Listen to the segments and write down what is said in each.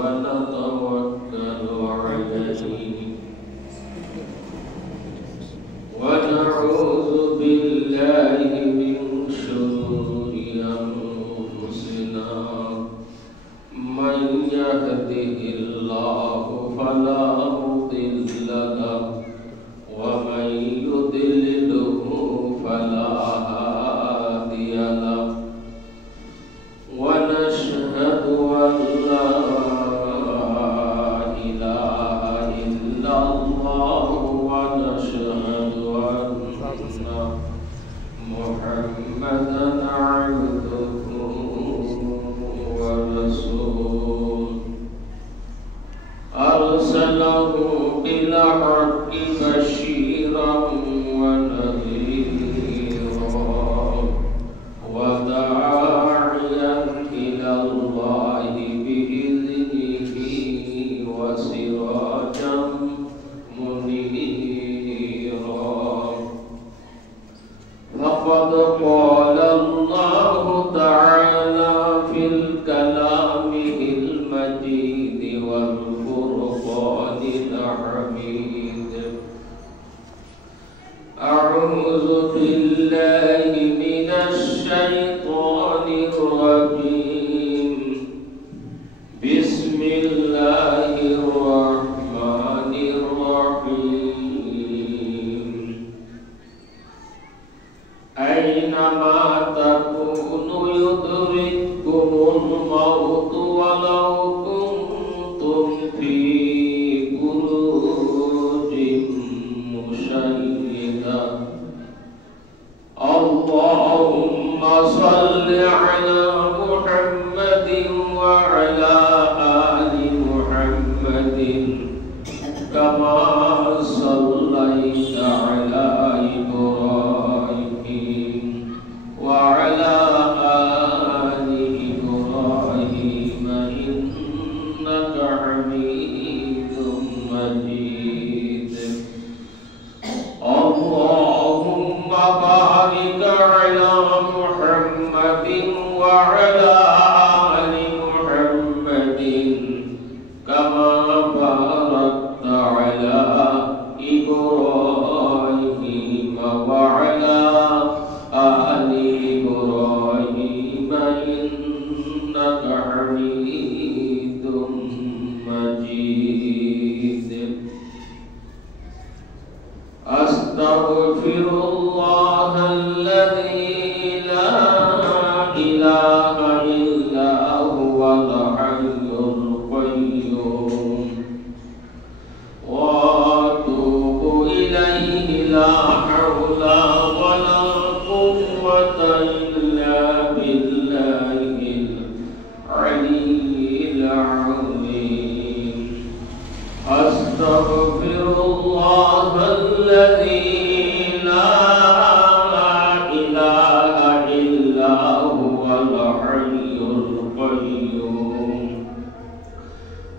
ونتوكل عليه ونعوذ بالله من شرور أنفسنا من يهده الله فلا مضل له ومن يضلله فلا هادي له ونشهد أن لا إله إلا الله ونشهد أن محمدا عبده ورسوله أرسله بالحق بشيرا ونذيرا وداعيا إلى الله بإذنه وسراجا منيرا فقد قال الله تعالى في الكلام المجيد والفرقان الحميد أعوذ بالله من الشيطان الرجيم بسم الله الرحمن الرحيم أينما تكونوا يدرككم الموت ولو كنتم في بروج مشيدة اللهم صل على محمد وعلى آل محمد كما صليت على إبراهيم وعلى آل إبراهيم إنك حميد مجيد اللهم بارك على محمد وعلى آل محمد كما باركت على إبراهيم وعلى آل إبراهيم إنك حميد مجيد أستغفر الله الذي لا إله إلا هو الحي القيوم وأتوب إليه لا حول ولا قوة إلا بالله العلي العظيم أستغفر الله الذي لا إله إلا هو الحي القيوم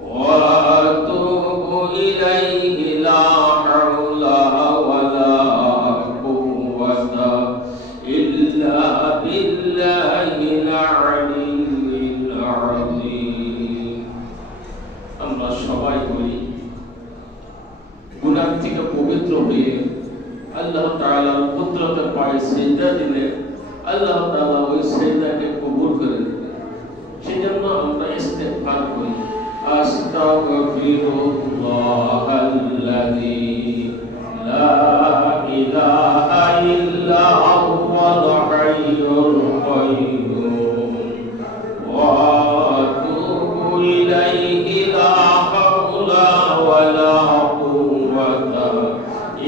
وأتوب إليه لا حول ولا قوة إلا بالله العلي العظيم আমরা সবাই বলি গুনাহ থেকে পবিত্র হয়ে আল্লাহ তাআলার কুদরতের পায়ে সিজদা দিলে আল্লাহ তাআলা ওই সিজদাকে কবুল করে নেবেন সেজন্য আমরা ইস্তেগফার করি আস্তাগফিরুল্লাহাল্লাযী লা ইলাহা ইল্লা হুয়াল হাইয়ুল কাইয়্যুম ওয়া আতুবু ইলাইহি লা হাওলা ওয়ালা কুওয়াতা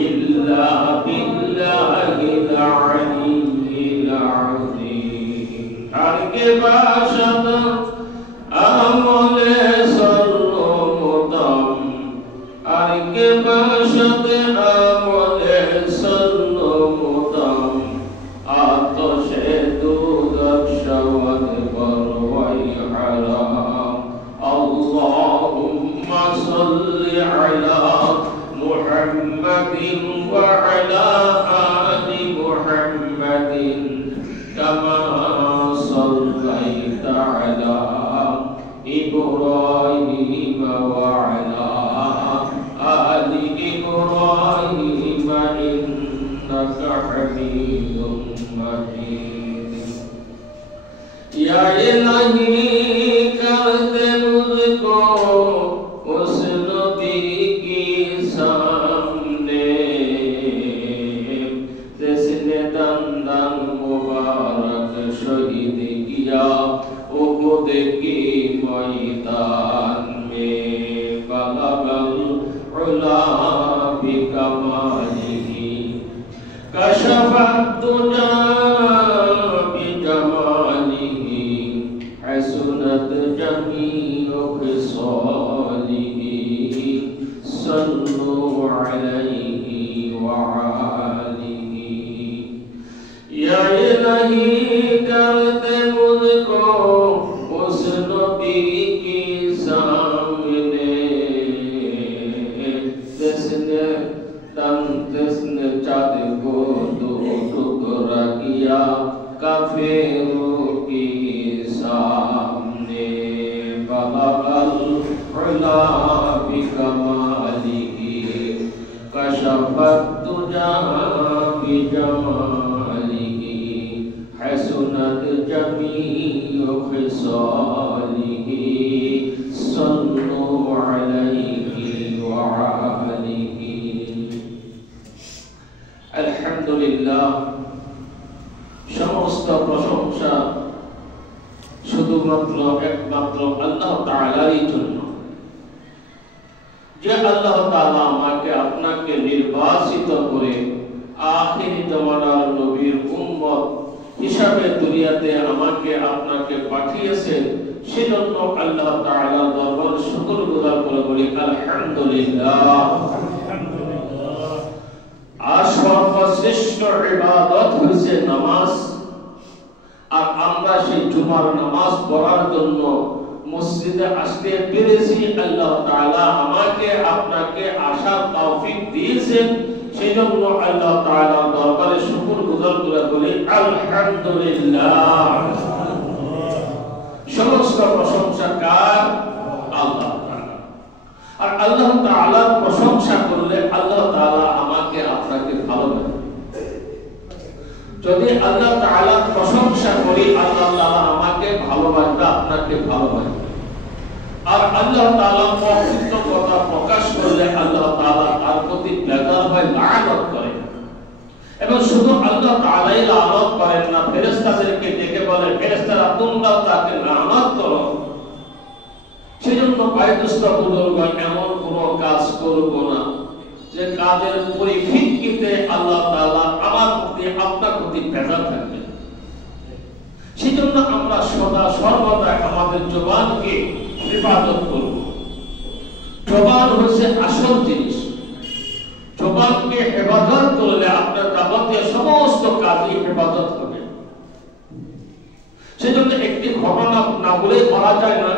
ইল্লা বিল্লাহিল আলিয়্যিল আযীম আরকে বাশাদ আমলে সর্বমুদম আরকে বাশাদ আমলে সর্বমুদম আতশে দুদক শাওয়াদ বরওয়াই হারাম আল্লাহুম্মা সাল্লি আলা মুহাম্মাদিন ওয়া আলা আলি মুহাম্মাদিন কামা সাল্লাইতা আলা ইব্রাহিম إبراهيم وعلى آل إبراهيم إنك حميد مجيد يا إلهي कर दे मुझको उस नबी की सामने जिसने दंदन मुबारक शहीद किया उहुद की मैदान में बलगल उला बिकमालिही कशफत दुजा बिजमालिही हसनत जमीउ खिसालिही सल्लु अलैहि व आलिही या इलाही कर दे मुझको उस नबी की सामने जिसने चाँद को दो टुकड़ा किया काफिरों की सामने बलगल उला बिकमालिही कशफत दुजा बिजमालिही हसनत जमीउ खिसालिही सल्लु अलैहि व आलिही अल्हम्दुलिल्लाह समस्त प्रशंसा শুধুমাত্র একমাত্র আল্লাহ তাআলারই জন্য যে আল্লাহ তাআলা আমাকে আপনাকে নির্বাচিত করে আখির জামানার নবীর উম্মত হিসাবে দুনিয়াতে আমাকে আপনাকে পাঠিয়েছেন সেজন্য আল্লাহ তাআলার দরবারে শুকরগুজার করে বলি আলহামদুলিল্লাহ। আর সর্বশ্রেষ্ঠ ইবাদত হচ্ছে নামাজ। আর আমরা সেই জুমার নামাজ পড়ার জন্য মসজিদে আসতে পেরেছি, আল্লাহ তাআলা আমাকে আপনাকে আসার তৌফিক দিয়েছেন, সেজন্য আল্লাহ তাআলার দরবারে শুকরগুজার করে বলি আলহামদুলিল্লাহ। সমস্ত প্রশংসা কার? আল্লাহ তাআলা। আর আল্লাহ তাআলার প্রশংসা করলে আল্লাহ তাআলা আমাকে আপনাকে ভালোবাসেন। যদি আল্লাহ তাআলার প্রশংসা করি আল্লাহ তাআলা আমাকে ভালোবাসবে, আপনাকে ভালোবাসবে। আর আল্লাহ তাআলা অকৃতজ্ঞ কথা প্রকাশ করলে আল্লাহ তাআলা তার প্রতি বেজার হয়, লানত করেন। এবং শুধু আল্লাহ তাআলাই লানত করেন না, ফেরেশতাদেরকে ডেকে বলে ফেরেশতারা তোমরাও তাকে লানত করো। সেজন্য পায়দুস্ত বুজুর্গ এমন কোন কাজ করব না যে কাজের পরিপ্রেক্ষিতে আল্লাহ তাআলা আমার প্রতি আপনার প্রতি বেজার থাকবে। সেজন্য আমরা সদা সর্বদা আমাদের জবানকে হেফাজত করব। জবান হচ্ছে আসল জিনিস। জবানকে হেফাজত করলে আপনার যাবতীয় সমস্ত কাজই হেফাজত হবে। সেজন্য একটি ঘটনা না বলে পারা যায় না।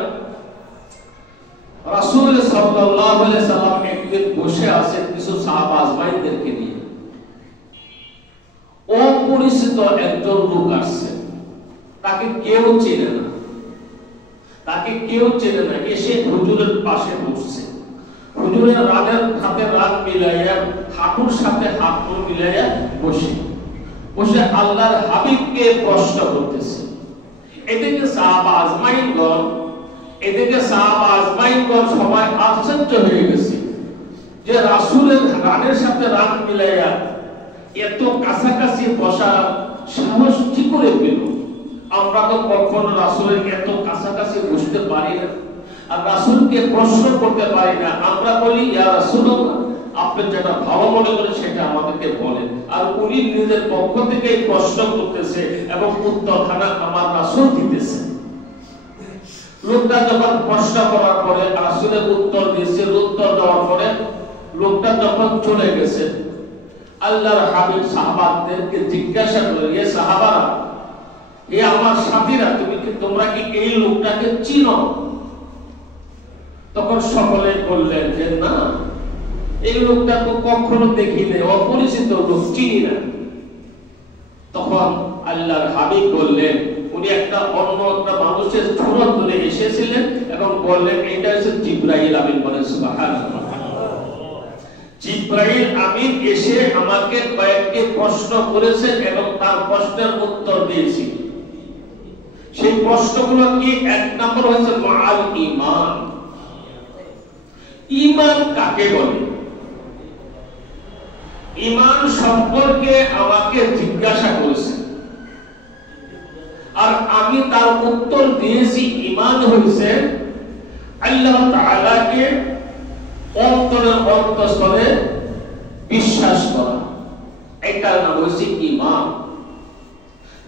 রাসূল সাল্লাল্লাহু আলাইহি সাল্লাম একদিন বসে আছেন কিছু সাহাবা আজমাইনদেরকে নিয়ে। অপরিচিত একজন লোক আসছে, তাকে কেউ চেনে না, এসে হুজুরের পাশে বসছে। হুজুরের রানের সাথে রাত মিলাইয়া, হাঁটুর সাথে হাত মিলাইয়া বসে আল্লাহর হাবিবকে প্রশ্ন করতেছে। এদিকে সাহাবা আজমাইনগণ সবাই আশ্চর্য হয়ে গেছে যে রাসূলের রানের সাথে রাত মিলাইয়া এত কাছাকাছি বসা সাহস কি করে পেল? আমরা তো কখনো রাসূলের এত কাছাকাছি বসতে পারি না, আর রাসূলকে প্রশ্ন করতে পারি না। আমরা বলি ইয়া রাসূলুল্লাহ, আপনি যেটা ভালো মনে করেন সেটা আমাদেরকে বলেন। আর উনি নিজের পক্ষ থেকে প্রশ্ন করতেছে এবং উত্তরখানা আমার রাসূল দিতেছে। লোকটা যখন প্রশ্ন করার পরে রাসূলের উত্তর দিয়েছে, উত্তর দেওয়ার পরে লোকটা যখন চলে গেছে, আল্লাহর হাবিব সাহাবাদেরকে জিজ্ঞাসা করলেন, এ সাহাবারা, এ আমার সাথীরা, তোমরা কি এই লোকটাকে চিনো? তখন সকলে বললেন যে না, এই লোকটা তো কখনো দেখিনি, অপরিচিত লোক, চিনি না। তখন আল্লাহর হাবিব বললেন, উনি একটা অন্য একটা মানুষের সুরত ধরে এসেছিলেন এবং বললেন এটা হচ্ছে জিবরাইল আমিন। বলেন সুবহানাল্লাহ। জিবরাইল আমিন এসে আমাকে কয়েকটি প্রশ্ন করেছেন এবং তার প্রশ্নের উত্তর দিয়েছি। সেই প্রশ্নগুলো কি? এক নম্বর হচ্ছে মাআল ঈমান। ঈমান কাকে বলে? ঈমান সম্পর্কে আমাকে জিজ্ঞাসা করেছেন আর আমি তার উত্তর দিয়েছি ঈমান হইছে আল্লাহ তাআলাকে অন্তরের অন্তঃস্থলে বিশ্বাস করা, এটার নাম হচ্ছে ঈমান।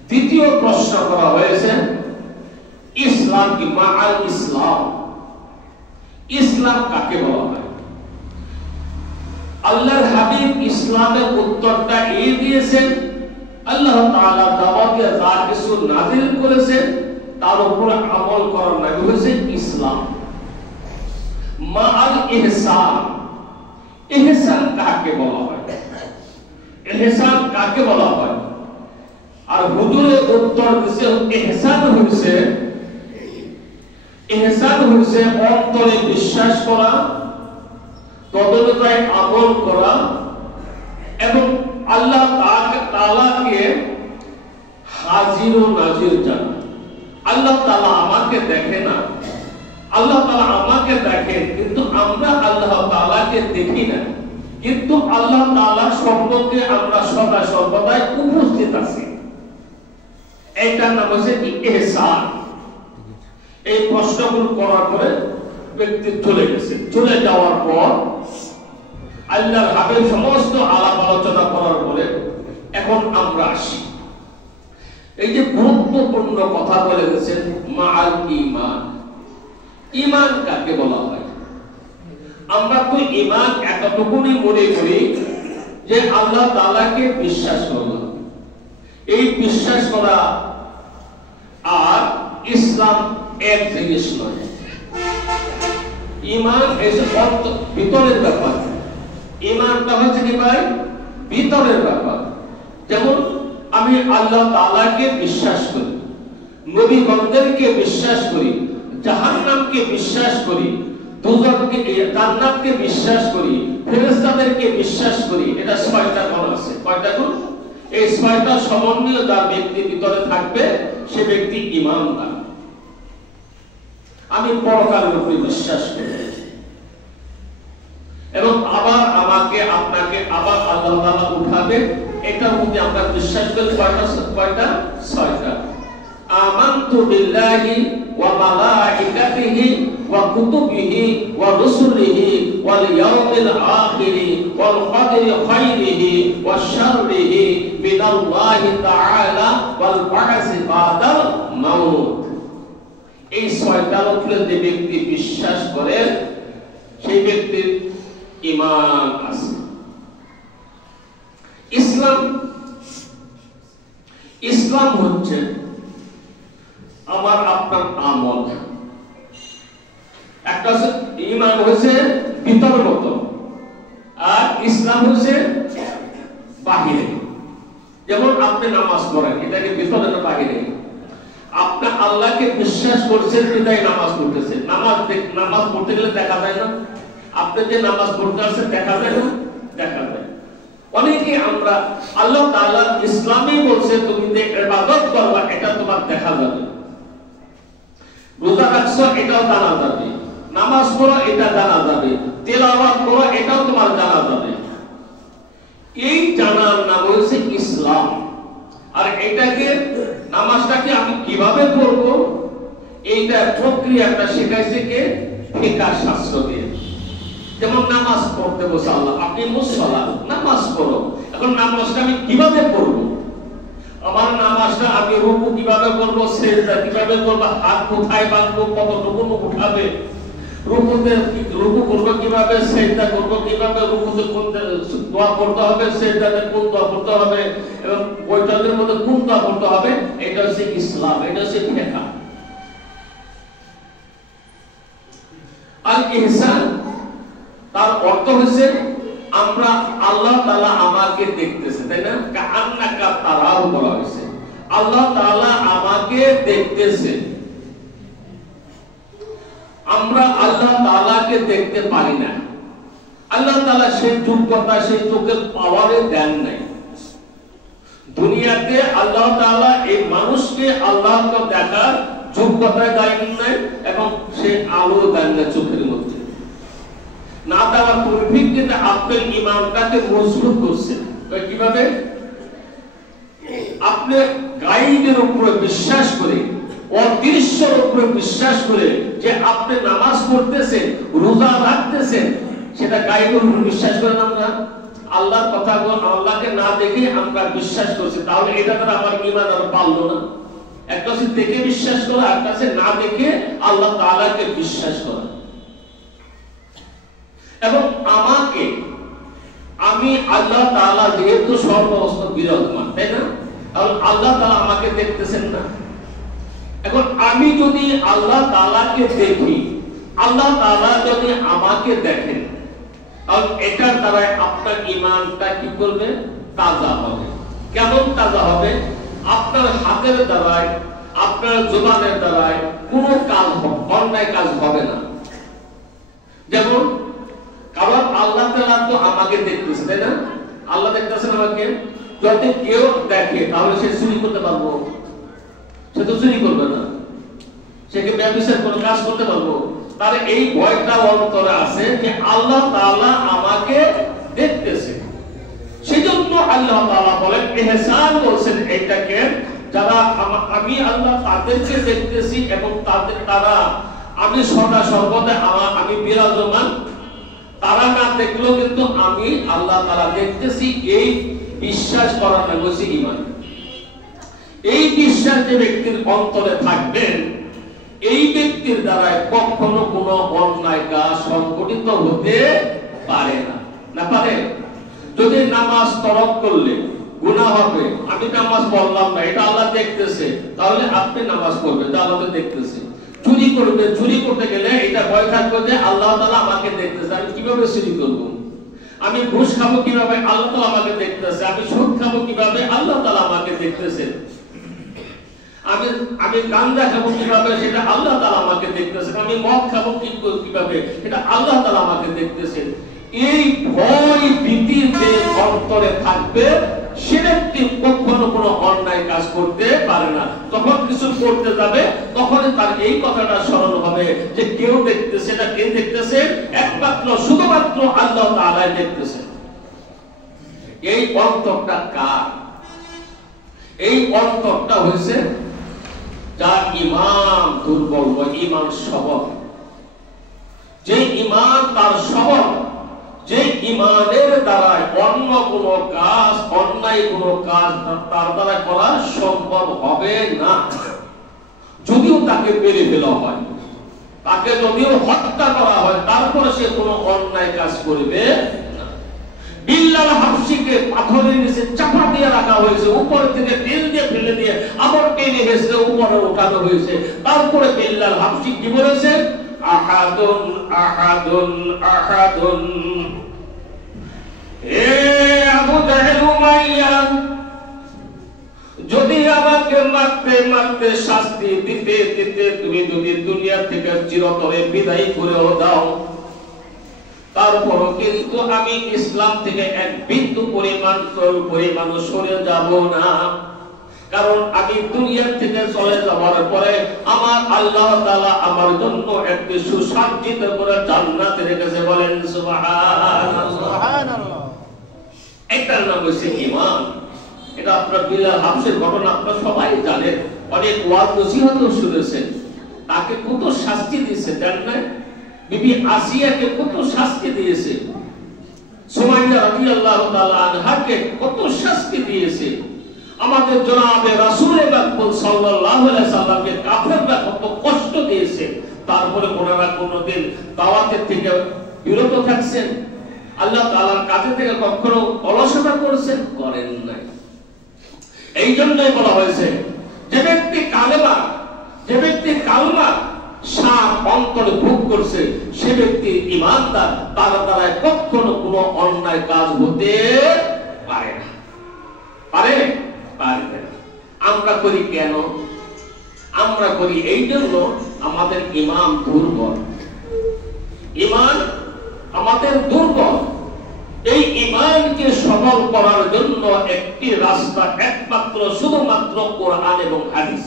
দ্বিতীয় প্রশ্ন করা হয়েছে ইসলাম কি? মাআল ইসলাম। ইসলাম কাকে বলা হয়? আল্লাহর হাবিব ইসলামের উত্তরটা এই দিয়েছেন, আল্লাহ তাআলা দাওয়াতে যা কিছু নাযিল করেছেন তার উপর আমল করার নাম হচ্ছে ইসলাম। মাআল ইহসান। ইহসান কাকে বলা হয়? ইহসান কাকে বলা হয়? আর হুজুরের উত্তর দিয়েছে ইহসান হইছে অন্তরে বিশ্বাস করা, তদনুযায়ী আমল করা এবং আল্লাহ তাআলাকে হাজির ও নাজির জানা। আল্লাহ তাআলা আমাকে দেখে না, আল্লাহ তাআলা আমাকে দেখেন, কিন্তু আমরা আল্লাহ তাআলাকে দেখি না, কিন্তু আল্লাহ তাআলা সম্পর্কে আমরা সদা সর্বদাই উপস্থিত আছি। এইটার নাম হচ্ছে ইহসান। এই প্রশ্নগুলো করার পরে ব্যক্তি চলে গেছে। চলে যাওয়ার পর আল্লাহর হাবিব সমস্ত আলাপ আলোচনা করার পরে এখন আমরা আসি। এই যে গুরুত্বপূর্ণ কথা বলে গেছেন মাআল ঈমান। ঈমান কাকে বলা হয়? আমরা তো ঈমান এতটুকুই মনে করি যে আল্লাহ তাআলাকে বিশ্বাস করলাম। এই বিশ্বাস করা আর ইসলাম এক জিনিস নয়। ঈমান হচ্ছে ভিতরের ব্যাপার। ঈমানটা হচ্ছে কি ভাই? ভিতরের ব্যাপার। যেমন আমি আল্লাহ তাআলাকে বিশ্বাস করি, নবীগণদেরকে বিশ্বাস করি, জাহান্নামকে বিশ্বাস করি, দোজখকে, জান্নাতকে বিশ্বাস করি, ফেরেশতাদেরকে বিশ্বাস করি। এটা ৬টা গুণ আছে। কয়টা গুণ? এই ৬টা সমন্বয় যার ব্যক্তির ভিতরে থাকবে সে ব্যক্তি ঈমানদার। আমি পরকালের উপর বিশ্বাস করি এবং আবার আমাকে আপনাকে আবার আল্লাহ তাআলা উঠাবে, এটার মধ্যে আমরা বিশ্বাস করি। কয়টা? ৬টা। আমানতু বিল্লাহি ওয়া মালাইকাতিহি ওয়া কুতুবিহি ওয়া রুসুলিহি ওয়াল ইয়াউমিল আখিরি ওয়াল কদরি খাইরিহি ওয়া শাররিহি মিনাল্লাহি তাআলা ওয়াল বা'সি বাদাল মাউত। এই ৬টার উপরে যে ব্যক্তি বিশ্বাস করে সেই ব্যক্তির ঈমান আছে। ইসলাম হচ্ছে আমার আপনার আমল। একটা হচ্ছে ঈমান হচ্ছে ভিতরগত আর ইসলাম হচ্ছে বাহিরে। যেমন আপনি নামাজ পড়েন, এটাকে ভিতরে না বাহিরে? আপনি আল্লাহকে বিশ্বাস করছেন বিধায় নামাজ পড়তেছেন। নামাজ পড়তে গেলে দেখা যায় না? আপনি যে নামাজ পড়তে আসছেন দেখা যায় না? দেখা যায়। অনেকে আমরা আল্লাহ তাআলা ইসলামে বলছে তুমি যে ইবাদত করবা এটা তোমার দেখা যাবে, রোজা রাখছো এটাও জানা যাবে, নামাজ পড়ো এটা জানা যাবে, তেলাওয়াত করো এটাও তোমার জানা যাবে। এই জানার নাম হচ্ছে ইসলাম। আর এটাকে নামাজটাকে আমি কিভাবে পড়ব এইটা প্রক্রিয়াটা শেখাইছে কে? ফিকহ শাস্ত্র দিয়ে। যেমন নামাজ পড়তে বসে আল্লাহ আপনি মুসল্লা নামাজ পড়ো, এখন নামাজটা আমি কিভাবে পড়ব? আমার নামাজটা আমি রুকু কিভাবে করব, সিজদা কিভাবে করব, হাত কোথায় বাঁধবো, কতটুকু উঠাবে, রুকুতে রুকু করব কিভাবে, সিজদা করব কিভাবে, রুকুতে কোন দোয়া পড়তে হবে, সিজদাতে কোন দোয়া পড়তে হবে এবং বৈঠকের মধ্যে কোন দোয়া পড়তে হবে, এটা হচ্ছে ইসলাম, এটা হচ্ছে ফিকহ। আল ইহসান তার অর্থ হচ্ছে আমরা আল্লাহ তাআলা আমাকে দেখতেছে, তাই না? কাআন্নাকা তারাহু বলা হয়েছে। আল্লাহ তাআলা আমাকে দেখতেছে, আমরা আল্লাহ তাআলাকে দেখতে পারি না। আল্লাহ তাআলা সেই যোগ্যতা, সেই চোখের পাওয়ারে দেন নাই। দুনিয়াতে আল্লাহ তাআলা এই মানুষকে আল্লাহকে দেখার যোগ্যতা দেন নাই এবং সেই আলো দেন না চোখের মধ্যে। না দেওয়ার পরিপ্রেক্ষিতে আপনার ঈমানটাকে মজবুত করছেন। কিভাবে? আপনি গাইবের উপরে বিশ্বাস করে, অদৃশ্যের উপরে বিশ্বাস করে যে আপনি নামাজ পড়তেছেন, রোজা রাখতেছেন, সেটা গাইবের উপরে বিশ্বাস করেন। আমরা আল্লাহর কথাগুলো আল্লাহকে না দেখে আমরা বিশ্বাস করছি, তাহলে এটা দ্বারা আমার ঈমান আর পারলো না। একটা হচ্ছে দেখে বিশ্বাস করা, আর একটা হচ্ছে না দেখে আল্লাহ তাআলাকে বিশ্বাস করা। এবং আমাকে, আমি আল্লাহ তাআলা যেহেতু সর্বাবস্থা বিরাজমান, তাই না? তাহলে আল্লাহ তাআলা আমাকে দেখতেছেন না। এখন আমি যদি আল্লাহ তাআলাকে দেখি, আল্লাহ তাআলা যদি আমাকে দেখেন, তাহলে এটার দ্বারা আপনার ঈমানটা কি করবে? তাজা হবে। কেমন তাজা হবে? আপনার হাতের দ্বারায়, আপনার জবানের দ্বারায় কোনো কাজ, অন্যায় কাজ হবে না। যেমন কারণ আল্লাহ তাআলা তো আমাকে দেখতেছে, তাই না? আল্লাহ দেখতেছেন আমাকে। যদি কেউ দেখে তাহলে সে চুরি করতে পারবো? সে তো চুরি করবে না। সে কি ব্যভিচার কোনো কাজ করতে পারবো? তাহলে এই ভয়টা অন্তরে আছে যে আল্লাহ তাআলা আমাকে দেখতেছে। সেজন্য আল্লাহ তাআলা বলেন, ইহসান বলছেন এটাকে, যারা আমি আল্লাহ তাদেরকে দেখতেছি এবং তাদের দ্বারা আমি সদা সর্বদা আমি বিরাজমান। তারা না দেখলেও কিন্তু আমি আল্লাহ তাআলা দেখতেছি, এই বিশ্বাস করার নাম হচ্ছে ঈমান। এই বিশ্বাস যে ব্যক্তির অন্তরে থাকবেন, এই ব্যক্তির দ্বারা কখনো কোনো অন্যায় কাজ সংঘটিত হতে পারে না। না পারে? যদি নামাজ তরক করলে গুনাহ হবে, আমি নামাজ পড়লাম না, এটা আল্লাহ দেখতেছে, তাহলে আপনি নামাজ পড়বেন, আল্লাহ দেখতেছে। চুরি করবে, চুরি করতে গেলে এটা ভয় থাকবে যে আল্লাহ তাআলা আমাকে দেখতেছে, আমি কিভাবে চুরি করব? আমি ঘুষ খাবো কিভাবে? আল্লাহ তাআলা আমাকে দেখতেছে। আমি সুদ খাবো কিভাবে? আল্লাহ তাআলা আমাকে দেখতেছে। আমি গাঁজা খাবো কিভাবে? সেটা আল্লাহ তাআলা আমাকে দেখতেছে। আমি মদ খাবো কিভাবে? সেটা আল্লাহ তাআলা আমাকে দেখতেছে। এই ভয় ভীতি যে অন্তরে থাকবে, সে ব্যক্তি কখনো কোনো অন্যায় কাজ করতে পারে না। তখন কিছু করতে যাবে, তখন তার এই কথাটা স্মরণ হবে যে কেউ দেখতেছে। এটা কে দেখতেছে? একমাত্র শুধুমাত্র আল্লাহ তাআলা দেখতেছে। এই অন্তরটা কার? এই অন্তরটা হয়েছে যার ঈমান দুর্বল বা ঈমান সবল। যে ঈমান তার সবল, যে ঈমানের দ্বারা অন্য কোনো কাজ, অন্যায় কোনো কাজ তার দ্বারা করা সম্ভব হবে না। যদিও তাকে মেরে ফেলা হয়, তাকে যদিও হত্যা করা হয়, তারপরে সে কোনো অন্যায় কাজ করবে না। বিল্লাল হাবশীকে পাথরের নিচে চাপা দিয়ে রাখা হয়েছে, উপর থেকে তেল দিয়ে ফেলে দিয়ে আবার টেনে হেসে উপরে ওঠানো হয়েছে। তারপরে বিল্লাল হাবশী কি বলেছে? আহাদুন আহাদুন আহাদুন। হে আবু জাহেল উমাইয়া, যদি আমাকে মারতে মারতে শাস্তি দিতে দিতে তুমি যদি দুনিয়া থেকে চিরতরে বিদায় করেও দাও, তারপরও কিন্তু আমি ইসলাম থেকে এক বিন্দু পরিমাণ সরে যাব না। কারণ আমি দুনিয়া থেকে চলে যাওয়ার পরে আমার আল্লাহ তাআলা আমার জন্য একটি সুসজ্জিত করে জান্নাত রেখেছে। বলেন সুবহানাল্লাহ, সুবহানাল্লাহ। এটার নাম হচ্ছে ঈমান। এটা আপনার বিল্লাল হাবশীর ঘটনা আপনারা সবাই জানেন, অনেক ওয়াজ নসিহত শুনেছেন। তাকে কত শাস্তি দিয়েছে জানেন না? বিবি আসিয়াকে কত শাস্তি দিয়েছে, সুমাইয়া রাদিয়াল্লাহু তাআলা আনহাকে কত শাস্তি দিয়েছে। আমাদের জনাবে রাসূল আকরাম সাল্লাল্লাহু আলাইহি সাল্লামকে কাফেররা কত কষ্ট দিয়েছে, তারপরে ওনারা কোনদিন দাওয়াতের থেকে বিরত থাকছেন? আল্লাহ তাআলার কাছে থেকে কখনো অলসতা করেছেন? করেন নাই। এই জন্যই বলা হয়েছে যে ব্যক্তি কালেমা সার অন্তরে ভোগ করছে, সে ব্যক্তি ঈমানদার, তার দ্বারা কখনো কোনো অন্যায় কাজ হতে পারে না। পারে না। আমরা করি কেন? আমরা করি এই জন্য আমাদের ঈমান দুর্বল। ঈমান আমাদের দুর্বল। এই ঈমানকে সবল করার জন্য একটি রাস্তা, একমাত্র শুধুমাত্র কোরআন এবং হাদিস।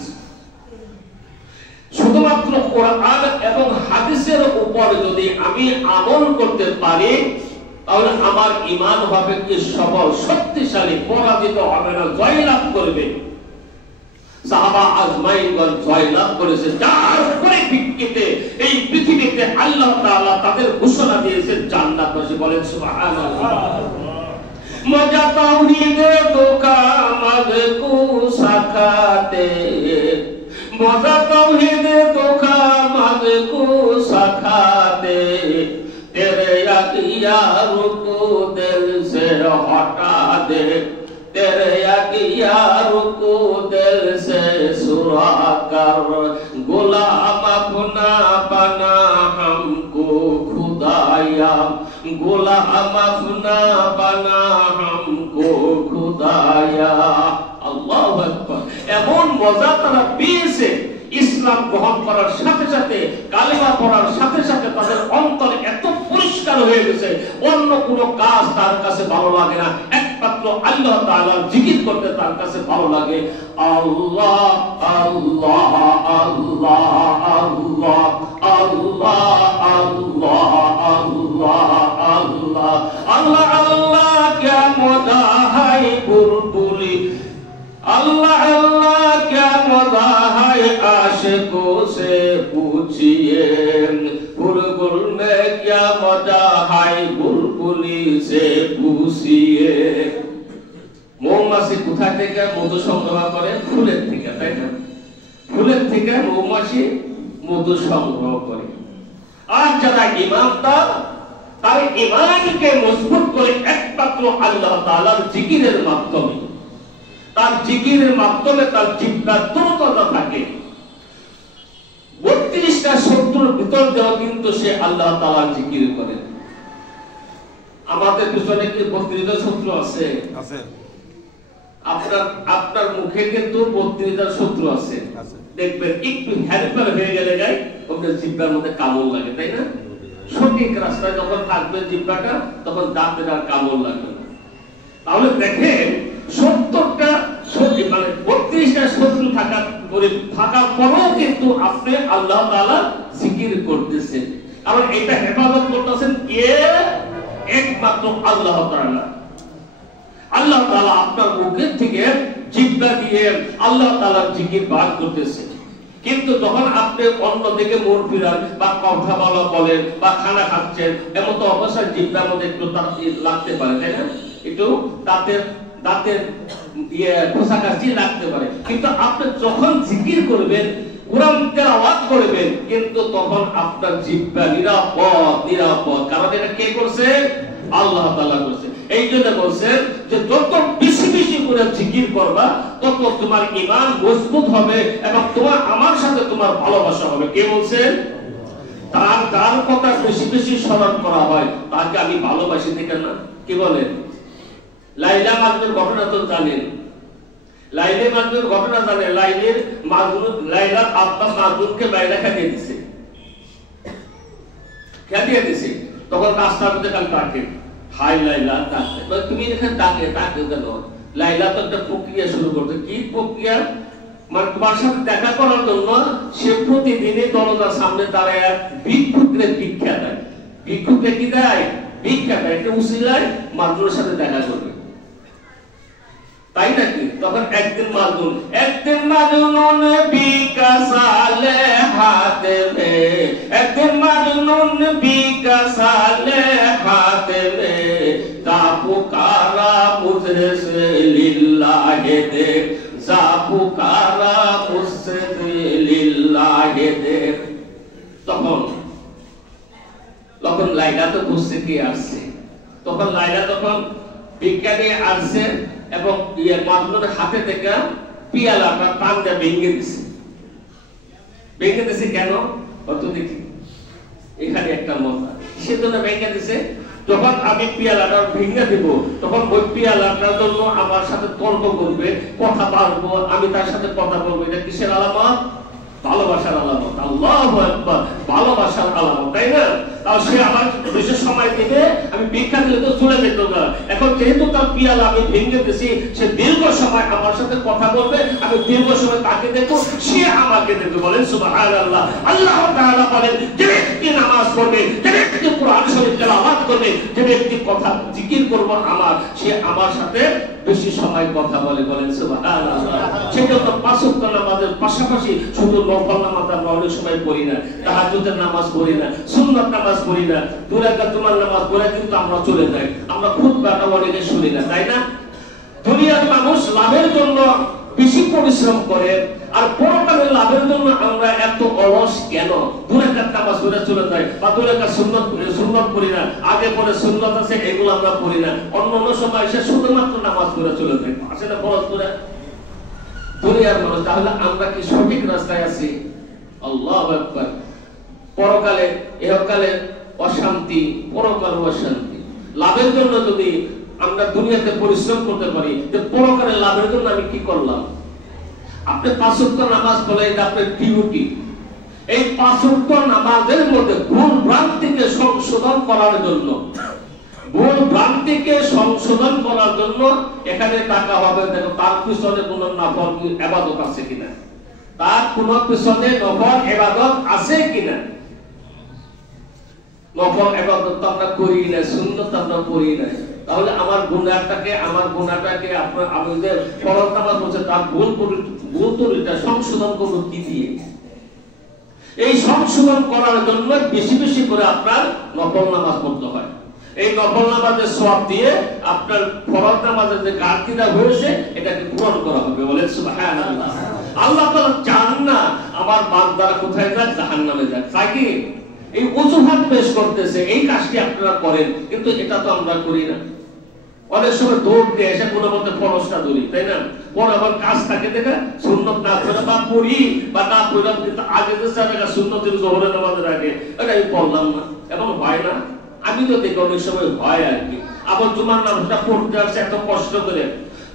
শুধুমাত্র কোরআন এবং হাদিসের উপর যদি আমি আমল করতে পারি, তাহলে আমার ঈমান হবে কি সবল, শক্তিশালী, পরাজিত হবে না, জয়লাভ করবে। সাহাবা আজমাইনগণ জয়লাভ করেছে, যার পরিপ্রেক্ষিতে এই পৃথিবীতে আল্লাহ তাআলা তাদের ঘোষণা দিয়েছেন জান্নাতবাসী। বলেন সুবহানাল্লাহ। মজা তাওহীদে ধোঁকা মাগকু সাখাতে, মজা তাওহীদে ধোঁকা মাগকু সাখাতে, तेरे अखियाँ को दिल से हटा दे, तेरे अखियाँ को दिल से सुरा कर, गुलाम अपना बना हमको खुदाया, गुलाम अपना बना हमको खुदाया। আল্লাহু আকবার। এমন মজা তারা পেয়েছে ইসলাম গ্রহণ করার সাথে সাথে, কালেমা পড়ার সাথে সাথে তাদের অন্তর এত পরিষ্কার হয়ে গেছে, অন্য কোনো কাজ তার কাছে ভালো লাগে না, একমাত্র আল্লাহ তাআলার জিকির করতে তার কাছে ভালো লাগে। আল্লাহ আল্লাহ আল্লাহ আল্লাহ আল্লাহ আল্লাহ আল্লাহ আল্লাহ আল্লাহ আল্লাহ क्या मजा है बुलबुली, अल्लाह अल्लाह क्या मजा है आशिकों से पूछिए, बुलबुल में क्या मजा है बुलबुली से पूछिए। মৌমাছি কোথা থেকে মধু সংগ্রহ করে? ফুলের থেকে, তাই না? ফুলের থেকে মৌমাছি মধু সংগ্রহ করে। আর যারা ঈমানদার, তার ঈমানকে মজবুত করে একমাত্র আল্লাহ তাআলার জিকিরের মাধ্যমে, তার জিকিরের মাধ্যমে তার জিহ্বার তরতাজা থাকে। 32টা শত্রুর ভিতর দেওয়া কিন্তু সে আল্লাহ তাআলার জিকির করে। আমাদের পিছনে কি 32টা শত্রু আছে? আছে। আপনার মুখে কিন্তু 32টা শত্রু আছে। দেখবেন একটু হেরফের হয়ে গেলে যায় ওদের জিহ্বার মধ্যে কামড় লাগে, তাই না? সঠিক রাস্তায় যখন থাকবে জিহ্বাটা, তখন দাঁতের আর কামড় লাগবে না। তাহলে দেখেন 70টা শত্রু, মানে 32টা শত্রু থাকার পরেও কিন্তু আপনি আল্লাহ তাআলা জিকির করতেছেন। কারণ এটা হেফাজত করতেছেন কে? একমাত্র আল্লাহ তাআলা। আল্লাহ তাআলা আপনার মুখের থেকে জিহ্বা দিয়ে আল্লাহ তাআলার জিকির বার করতেছেন। কিন্তু যখন আপনি অন্য দিকে মন ফিরান বা কথা বলা বলেন বা খানা খাচ্ছেন, এমন তো অবস্থায় জিহ্বার মধ্যে একটু লাগতে পারে, তাই না? একটু দাঁতের খোসাকাছি লাগতে পারে। কিন্তু আপনি যখন জিকির করবেন, কোরআন তেলাওয়াত করবেন, কিন্তু তখন আপনার জিহ্বা নিরাপদ। কারণ এটা কে করছে? আল্লাহ তাআলা করছে। এই জন্য বলছেন যে যত বেশি বেশি করে জিকির করবা, তত তোমার ঈমান মজবুত হবে এবং তোমার আমার সাথে তোমার ভালোবাসা হবে। কে বলছেন? তার কথা বেশি বেশি স্মরণ করা হয়, তাকে আমি ভালোবাসি, দেখেন না? কি বলেন? লাইলা মাজনুর ঘটনা তো জানেন। লাইলা মাজনুর ঘটনা জানেন? লাইলার আব্বা মাজনুরকে লাইলা খেয়ে দিয়েছে, খেয়ে দিয়েছে। তখন রাস্তার মধ্যে কাল ডাকে, হাই লাইলা, ডাকতে। তুমি এখানে ডাকে কেন? লাইলা তো একটা প্রক্রিয়া শুরু করতে। কি প্রক্রিয়া? মানে তোমার সাথে দেখা করার জন্য সে প্রতিদিনই দরজার সামনে দাঁড়ায় ভিক্ষুকদের ভিক্ষা দেয়। ভিক্ষুকদের কি দেয়? ভিক্ষা দেয়। একটা উসিলায় মাজনুরের সাথে দেখা করবে, তাই নাকি? তখন একদিন মাজনুন বিকাসালে হাতে মে, একদিন মাজনুন বিকাসালে হাতে মে, যা পুকারা মুঝে সে লিল্লাহে দে, যা পুকারা মুঝে সে লিল্লাহে দে। তখন লাইলা তো বুঝতে কি আসছে। তখন লাইলা তখন বিজ্ঞানী আসছে এবং মাজনুরের হাতে থেকে পিয়ালাটা টান দিয়ে ভেঙে দিছে। কেন? অত দেখি এখানে একটা মজা। সেজন্য ভেঙে দিছে যখন আমি পিয়ালাটা ভেঙে দেব, তখন ওই পিয়ালাটার জন্য আমার সাথে তর্ক করবে, কথা বলবো, আমি তার সাথে কথা বলবো। এটা কিসের আলামত? ভালোবাসার আলামত। আল্লাহু আকবার, ভালোবাসার আলামত, তাই না? তাও সে আমার বেশি সময় দিবে, আমি ভিক্ষা দিলে তো চলে যেত না। এখন যেহেতু তার পিয়ালা আমি ভেঙে দিয়েছি, সে দীর্ঘ সময় আমার সাথে কথা বলবে, আমি দীর্ঘ সময় তাকে দেখবো, সে আমাকে দেখবে। বলেন সুবহানাল্লাহ। আল্লাহ তাআলা বলেন, যে ব্যক্তি নামাজ পড়বে, যে ব্যক্তি কোরআন শরীফ তেলাওয়াত করবে, যে ব্যক্তি কথা জিকির করবে আমার, সে আমার সাথে বেশি সময় কথা বলে। বলেন সুবহানাল্লাহ। সেজন্য পাঁচ ওয়াক্ত নামাজের পাশাপাশি শুধু নফল নামাজ আমরা অনেক সময় পড়ি না, তাহাজ্জুদের নামাজ পড়ি না, সুন্নাত নামাজ পড়ি না, দুই রাকাত জুমার নামাজ পড়ে কিন্তু আমরা চলে যাই। আমরা খুতবাটা অনেকে শুনি না, তাই না? দুনিয়ার মানুষ লাভের জন্য বেশি পরিশ্রম করে, আর পরকালের লাভের জন্য আমরা এত অলস কেন? দুই রাকাত নামাজ পড়ে চলে যাই, বা দুই রাকাত সুন্নাত পড়ি না, আগে পরে সুন্নাত আছে এগুলো আমরা পড়ি না, অন্য সময় এসে শুধুমাত্র নামাজ পড়ে চলে যাই। আসলে ফরজ পড়ে দুনিয়ার মানুষ। তাহলে আমরা কি সঠিক রাস্তায় আছি? আল্লাহু আকবার। পরকালে ইহকালে অশান্তি, পরকালে অশান্তি। লাভের জন্য যদি আমরা দুনিয়াতে পরিশ্রম করতে পারি, যে পরকালে লাভের জন্য আমি কি করলাম? আপনি পাঁচ ওয়াক্ত নামাজ পড়লে এটা আপনার ডিউটি। এই পাঁচ ওয়াক্ত নামাজের মধ্যে ভুল ভ্রান্তিকে সংশোধন করার জন্য, ভুল ভ্রান্তিকে সংশোধন করার জন্য এখানে টাকা হবে। দেখো তার পিছনে কোন নফল ইবাদত আছে কিনা, তার কোন পিছনে নফল ইবাদত আছে কিনা। নফল ইবাদত তো আমরা করি না, সুন্নাত আমরা করি না। তাহলে আমার গুনাহটাকে আপনার আমি যে ফরজ নামাজ পড়ছে তার ভুল ত্রুটিটা সংশোধন করব কি দিয়ে? এই সংশোধন করার জন্য বেশি বেশি করে আপনার নফল নামাজ পড়তে হয়। এই নফল নামাজের সওয়াব দিয়ে আপনার ফরজ নামাজের যে ঘাটতিটা হয়েছে এটাকে পূরণ করা হবে। বলেন সুবহানাল্লাহ। আল্লাহ তাআলা চান না আমার বান্দারা কোথায় যায়? জাহান্নামে যায়। তাই কি এই অজুহাত পেশ করতেছে, এই কাজটি আপনারা করেন, কিন্তু এটা তো আমরা করি না। অনেক সময় দৌড় দিয়ে এসে কোনো মতে ফরজটা ধরি, তাই না? পরে আবার কাজ থাকে দেখা সুন্নত না পড়ে বা পড়ি বা না পড়লাম, কিন্তু আগে যে দেখা সুন্নতের জোহরের নামাজের আগে এটা আমি পড়লাম না, এখন হয় না। আমি তো দেখি অনেক সময় হয় আর কি। আবার জুমার নামাজটা পড়তে আসছে এত কষ্ট করে,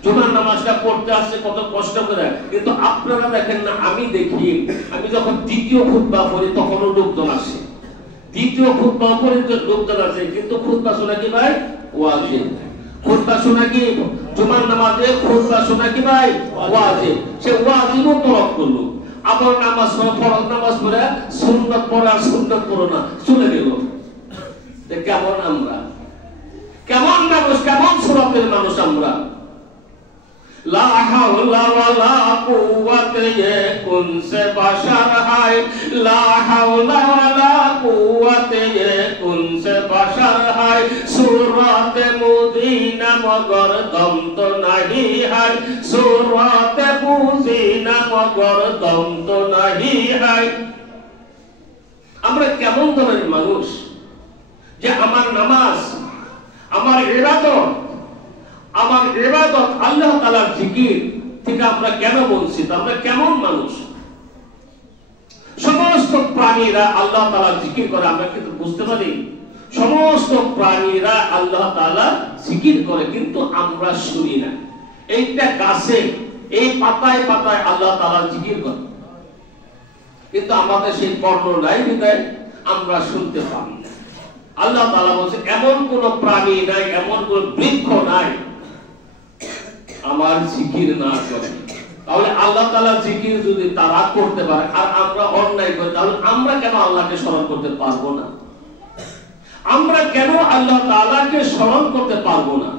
জুমার নামাজটা পড়তে আসছে কত কষ্ট করে, কিন্তু আপনারা দেখেন না। আমি দেখি আমি যখন দ্বিতীয় খুতবা পড়ি তখনও লোকজন আসে, দ্বিতীয় খুতবা পড়ি লোকজন আসে, কিন্তু খুতবা শোনা কি ভাই? ওয়াজিব। খুতবা শোনা কি জুমার নামাজে? খুতবা শোনা কি ভাই? ওয়াজিব। সে ওয়াজিবও তরক করলো, আবার নামাজ ফরজ নামাজ পড়ে সুন্নাত পড়া সুন্নাত পড়ো না চলে গেল। কেমন আমরা, কেমন মানুষ, কেমন সুরতের মানুষ আমরা। লা হাওলা ওয়ালা কুওয়াতা ইয়াকুন সে বাশার হায়, লা হাওলা ওয়ালা কুওয়াতা ইয়াকুন সে বাশার হায়, সূরাতে মুদিনা মগর দম তো নাহি হায়, সূরাতে মুদিনা মগর দম তো নাহি হায়। আমরা কেমন ধরনের মানুষ যে আমার নামাজ, আমার ইবাদত আল্লাহ তাআলার জিকির থেকে আমরা কেন বঞ্চিত? আমরা কেমন মানুষ? সমস্ত প্রাণীরা আল্লাহ তাআলার জিকির করে, আমরা কিন্তু বুঝতে পারি সমস্ত প্রাণীরা আল্লাহ তাআলা জিকির করে, কিন্তু আমরা শুনি না। এইটা গাছে, এই পাতায় পাতায় আল্লাহ তাআলা জিকির করে, কিন্তু আমাদের সেই কর্ণ নাই বিধায় আমরা শুনতে পাই না। আল্লাহ তাআলা বলেন এমন কোন প্রাণী নাই, এমন কোন বৃক্ষ নাই আমার জিকির না করে। তাহলে আল্লাহ তাআলা জিকির যদি তারা করতে পারে আর আমরা অন্যায় করি, তাহলে আমরা কেন আল্লাহকে স্মরণ করতে পারবো না? আমরা কেন আল্লাহ তাআলাকে স্মরণ করতে পারবো না?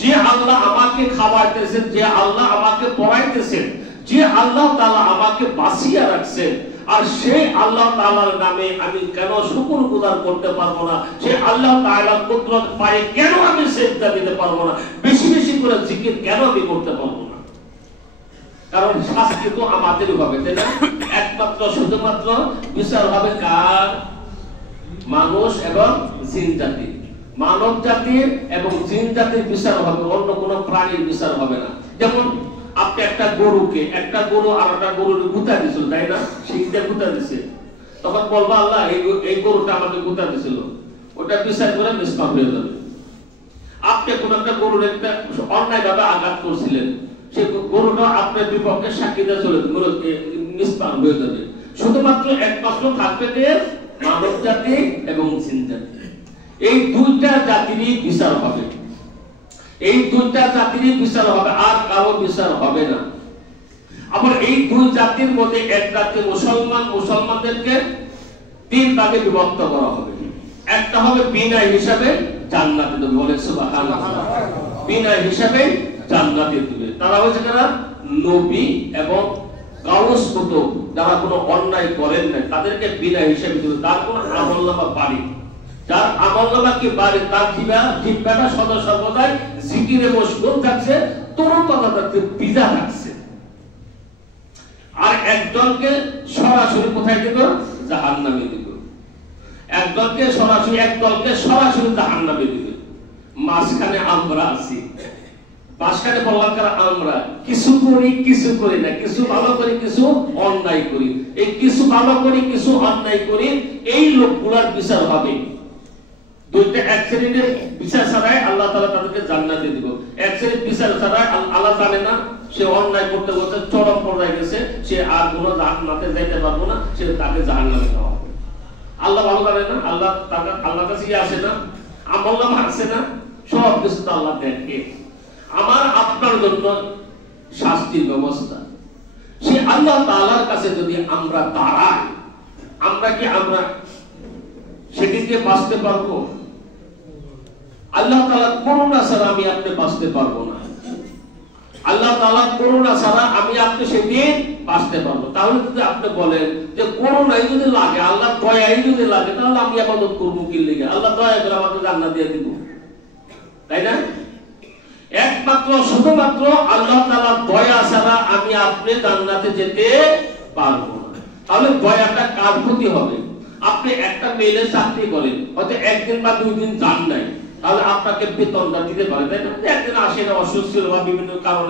যে আল্লাহ আমাকে খাওয়াইতেছেন, যে আল্লাহ আমাকে পড়াইতেছেন, যে আল্লাহ তাআলা আমাকে বাঁচিয়ে রাখছেন, আর সেই আল্লাহ তাআলার নামে আমি কেন শুকরগুজার করতে পারবো না? সেই আল্লাহ তাআলার কুদরত পাই কেন আমি সিজদা দিতে পারবো না? বেশি বেশি করে জিকির কেন আমি করতে পারবো না? কারণ শাস্তি তো আমাদেরই হবে, তাই না? একমাত্র শুধুমাত্র বিচার হবে কার? মানুষ এবং জিন জাতি। মানব জাতির এবং জিন জাতির বিচার হবে, অন্য কোনো প্রাণীর বিচার হবে না। যেমন আপনি একটা গরু আর একটা গরুর গুতা দিছিল, তাই না? সেইটা গুতা দিছে, তখন বলবো আল্লাহ এই গরুটা আমাকে গুতা দিছিল। ওটা বিচার করে নিষ্পাপ হয়ে যাবে। আপনি কোন একটা গরুর একটা অন্যায় ভাবে আঘাত করছিলেন, সেই গরুটা আপনার বিপক্ষে সাক্ষী দিয়ে চলে নিষ্পাপ হয়ে যাবে। শুধুমাত্র একমাত্র থাকবে যে মানব জাতি এবং জিন জাতি, এই দুইটা জাতিরই বিচার হবে, এই দুইটা জাতিরই বিচার হবে, আর কারো বিচার হবে না। আবার এই দুই জাতির মধ্যে এক জাতি মুসলমানদেরকে তিন ভাগে বিভক্ত করা হবে। একটা হবে বিনা হিসাবে জান্নাতে দেবে, বলে সুবহানাল্লাহ, বিনা হিসাবে জান্নাতে দিবে। তারা হচ্ছে যারা নবী এবং গাউস কুতুব, যারা কোনো অন্যায় করেন না তাদেরকে বিনা হিসাবে দিবে। তার কোনো আমলনামা বাড়ি, যার আমলনামা কি বাড়ি, তার জিহ্বাটা সদা সর্বদাই জিকিরে মশগুল থাকছে, তরুণতা থাকছে, বিজা থাকছে। আর একজনকে সরাসরি কোথায় দিব? জাহান্নামে দিব। একদলকে সরাসরি জাহান্নামে দিবে। মাঝখানে আমরা আছি, মাঝখানে বললাম কারা? আমরা কিছু করি কিছু করি না, কিছু ভালো করি কিছু অন্যায় করি। এই কিছু ভালো করি কিছু অন্যায় করি এই লোকগুলোর বিচার হবে। দুইটা এক শ্রেণীর বিচার ছাড়াই আল্লাহ তাআলা তাদেরকে জান্নাতে দিব। এক শ্রেণীর বিচার ছাড়াই আল্লাহ জানে না, সে অন্যায় করতে করতে চরম পর্যায়ে গেছে, সে আর কোনো জান্নাতে যাইতে পারবে না, সে তাকে জাহান্নামে দেওয়া হবে। আল্লাহ ভালো জানে না, আল্লাহ কাছে আসে না, আমলনামা আসে না, সব কিছু তো আল্লাহ দেখে। আমার আপনার জন্য শাস্তির ব্যবস্থা সে আল্লাহ তাআলার কাছে যদি আমরা দাঁড়াই, আমরা সেদিকে বাঁচতে পারবো? আল্লাহ তাআলা করুণা ছাড়া আমি আপনি বাঁচতে পারবো না। আল্লাহ তাআলা করুণা ছাড়া আমি আপনি সেদিন বাঁচতে পারবো। তাহলে যদি আপনি বলেন যে করুণাই যদি লাগে, আল্লাহ দয়াই যদি লাগে, তাহলে আমি ইবাদত করবো কি লাগে? আল্লাহ দয়া করে আমাকে জান্নাত দিয়ে দিব, তাই না? একমাত্র শুধুমাত্র আল্লাহ তাআলা দয়া ছাড়া আমি আপনি জান্নাতে যেতে পারবো না। তাহলে দয়াটা কার প্রতি হবে? আপনি একটা মেলে চাকরি করেন, হয়তো একদিন বা দুই দিন যান নাই, তাহলে আপনাকে বেতনটা দিতে পারে, তাই না? একদিন আসে না, অসুস্থ বা বিভিন্ন কারণ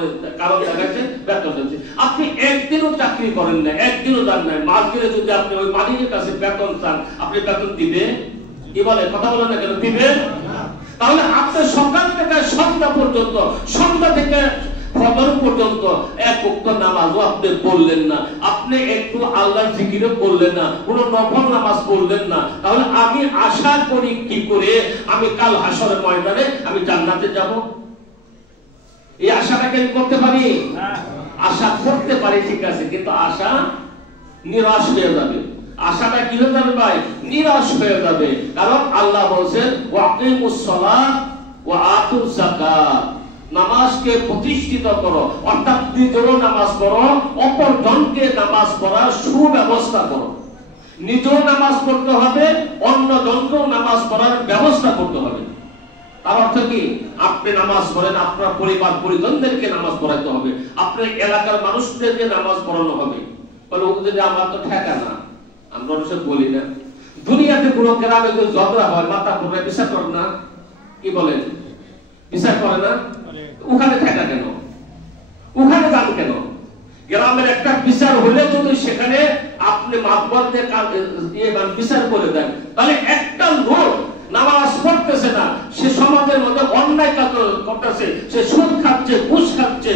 দেখাচ্ছে বেতন দিচ্ছে। আপনি একদিনও চাকরি করেন না, একদিনও যান নাই, মাস গেলে যদি আপনি ওই মালিকের কাছে বেতন চান, আপনি বেতন দিবে? কি বলে, কথা বলেন না কেন? দিবে? তাহলে আপনি সকাল থেকে সন্ধ্যা পর্যন্ত, সন্ধ্যা থেকে ফজর পর্যন্ত এক ওয়াক্ত নামাজও আপনি পড়লেন না, আপনি একটু আল্লাহর জিকিরও করলেন না, কোনো নফল নামাজ পড়লেন না, তাহলে আমি আশা করি কি করে আমি কাল হাশরের ময়দানে আমি জান্নাতে যাব? এই আশাটাকে আমি করতে পারি? আশা করতে পারি, ঠিক আছে, কিন্তু আশা নিরাশ হয়ে যাবে। আশাটা কি হয়ে যাবে ভাই? নিরাশ হয়ে যাবে। কারণ আল্লাহ বলেন ওয়াকিমুস সালাত ওয়া আতুজ যাকাত, নামাজকে প্রতিষ্ঠিত করো, অর্থাৎ নিজেরও নামাজ পড়ো, অপরজনকে নামাজ পড়ার সুব্যবস্থা করো। নিজেও নামাজ পড়তে হবে, অন্য জনকেও নামাজ পড়ার ব্যবস্থা করতে হবে। তার অর্থ কি? আপনি নামাজ পড়েন, আপনার পরিবার পরিজনদেরকে নামাজ পড়াইতে হবে, আপনার এলাকার মানুষদেরকে নামাজ পড়ানো হবে। বলে ও যদি আমার তো ঠেকা না, আমরা অবশ্য বলি না, দুনিয়াতে কোনো গ্রামে যদি ঝগড়া হয় মাথা ঘুরে বিচার করে না, কি বলেন? বিচার করে না? ওখানে ঠেকা কেন? ওখানে যান কেন? গ্রামের একটা বিচার হলে যদি সেখানে আপনি মাতবরদের বিচার করে দেন, তাহলে একটা লোক নামাজ পড়তেছে না, সে সমাজের মধ্যে অন্যায় কাজ করতেছে, সে সুদ খাচ্ছে, ঘুষ খাচ্ছে,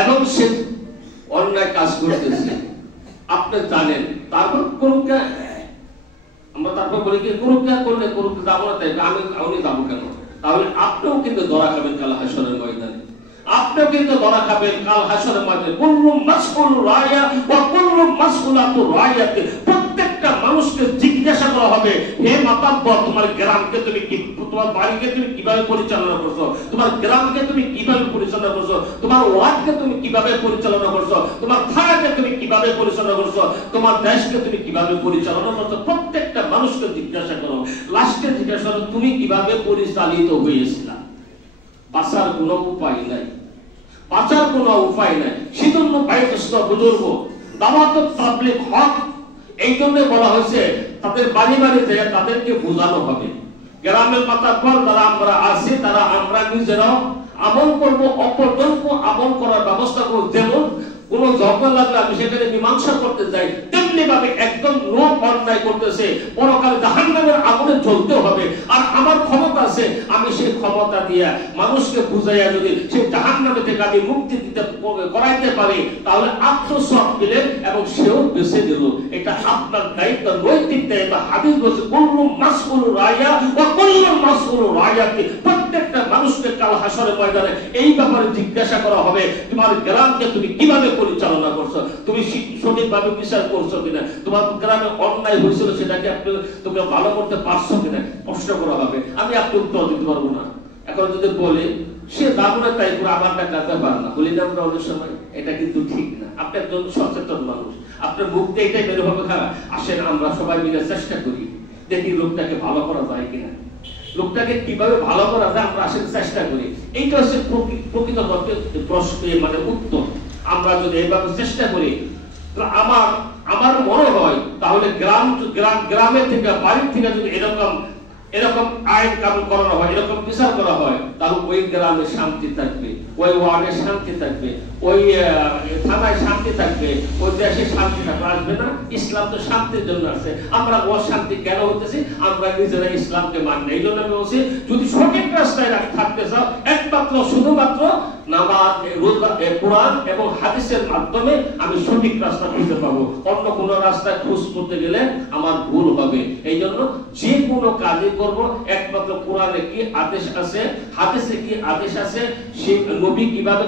এবং সে অন্যায় কাজ করতেছে, আপনি জানেন, তারপর করুকা আমরা তারপর বলি কি করুকা করলে করুক যাবো না, তাই আমি যাবো কেন? তাহলে আপনিও কিন্তু ধরা খাবেন কাল হাশরের ময়দানে, আপনিও কিন্তু ধরা খাবেন কাল হাশরের ময়দানে। কুল্লু মাসউল রায়া ওয়া কুল্লু মাসউলাতু রায়াতি, প্রত্যেকটা মানুষকে জিজ্ঞাসা করা হবে, হে মাতাব্বর, তোমার গ্রামকে তুমি কি, তোমার বাড়িকে তুমি কিভাবে পরিচালনা করছো, তোমার গ্রামকে তুমি কিভাবে পরিচালনা করছো, তোমার ওয়ার্ডকে তুমি কিভাবে পরিচালনা করছো, তোমার থানাকে তুমি কিভাবে পরিচালনা করছো, তোমার দেশকে তুমি কিভাবে পরিচালনা করছো। প্রত্যেকটা মানুষকে জিজ্ঞাসা করো, লাস্টে জিজ্ঞাসা করো তুমি কিভাবে পরিচালিত হয়েছিলা। বাঁচার কোনো উপায় নাই, বাঁচার কোনো উপায় নাই। সেজন্য বাইতুস্ত বুজুর্গ দাওয়াত তাবলীগ হক এই জন্য বলা হয়েছে, তাদের বাড়ি বাড়ি থেকে তাদেরকে বোঝানো হবে। গ্রামের মাতাব্বর যারা আমরা আছি, তারা আমরা নিজেরাও আমল করবো, অপরজনকে আমল করার ব্যবস্থা করবো। যেমন কোন ঝগড়া লাগলে আমি সেখানে মীমাংসা করতে যাই, তেমনি ভাবে একদম লোক অন্যায় করতেছে, পরকালে জাহান্নামের আগুনে জ্বলতে হবে, আর আমার ক্ষমতা আছে, আমি সেই ক্ষমতা দিয়া মানুষকে বুঝাইয়া যদি সেই জাহান্নামে থেকে আমি মুক্তি দিতে করাইতে পারি, তাহলে আত্মসব পেলেন এবং সেও বেঁচে গেল। এটা আপনার দায়িত্ব, নৈতিক দায়িত্ব। হাদিস বলছে কুল্লু মাসউলু রায়া ওয়া কুল্লু মাসউলু রায়াতি, প্রত্যেকটা মানুষকে কাল হাসরের ময়দানে এই ব্যাপারে জিজ্ঞাসা করা হবে, তোমার গ্রামকে তুমি কিভাবে পরিচালনা করছো, তুমি সঠিকভাবে বিচার করছো কিনা, তোমার গ্রামে অন্যায় হয়েছিল সেটাকে তুমি ভালো করতে পারছো কিনা, প্রশ্ন করা হবে। আমি আপনি উত্তর দিতে পারবো না। এখন যদি বলি সে দাবুরা তাই করে আমারটা কাঁদতে পারে না, বলি না আমরা অনেক সময়, এটা কিন্তু ঠিক না। আপনি একজন সচেতন মানুষ, আপনার মুখ দিয়ে এটাই বের হবে, খারাপ। আসেন আমরা সবাই মিলে চেষ্টা করি, দেখি লোকটাকে ভালো করা যায় কিনা, লোকটাকে কিভাবে ভালো করা যায়, আমরা আসলে চেষ্টা করি। এইটা হচ্ছে প্রকৃত প্রশ্ন, মানে উত্তর। আমরা যদি এইভাবে চেষ্টা করি, আমার মনে হয় তাহলে গ্রামের থেকে, বাড়ির থেকে যদি এরকম আইন কানুন করানো হয়, এরকম বিচার করা হয়, তাহলে ওই গ্রামে শান্তি থাকবে, ওই ওয়ার্ডে শান্তি থাকবে, ওই থানায় শান্তি থাকবে, ওই দেশে শান্তি থাকবে। আসবে না? ইসলাম তো শান্তির জন্য আছে। আমরা অশান্তি কেন হতেছি? আমরা নিজেরা ইসলামকে মানি না। এই জন্য আমি বলছি, যদি সঠিক রাস্তায় থাকতে চাও, একমাত্র শুধুমাত্র নামাজ, রোজা, কোরআন এবং হাদিসের মাধ্যমে আমি সঠিক রাস্তা খুঁজে পাবো। অন্য কোন রাস্তায় খোঁজ করতে গেলে আমার ভুল হবে। এই জন্য যে কোনো কাজে করব, একমাত্র কোরআনে কি আদেশ আছে, হাদিসে কি আদেশ আছে, সেই নবী কিভাবে